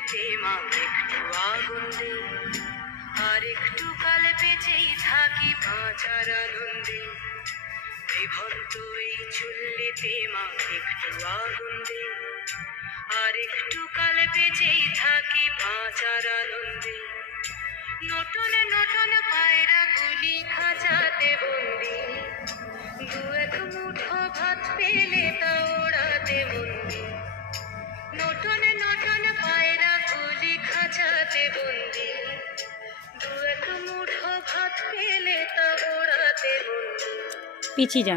চুল্লিতে মা একটু আগুন দে, আর একটু কাল বেঁচেই থাকি বাঁচার আনন্দে। বিভক্ত এই চুল্লিতে মা একটু আগুন দে, আর একটু কাল বেঁচেই থাকি বাঁচার আনন্দে। নতুন নতুন পায়রা গুলি খাঁচাতে বন্দি, দু এক মুঠো ভাত পেলে তা ওড়াতে বন্দি। নতুন নতুন পায়রা গুলি খাঁচাতে বন্দি, দু এক মুঠো ভাত পেলে তা ওড়াতে বন্দি। পিছিয়ে যা।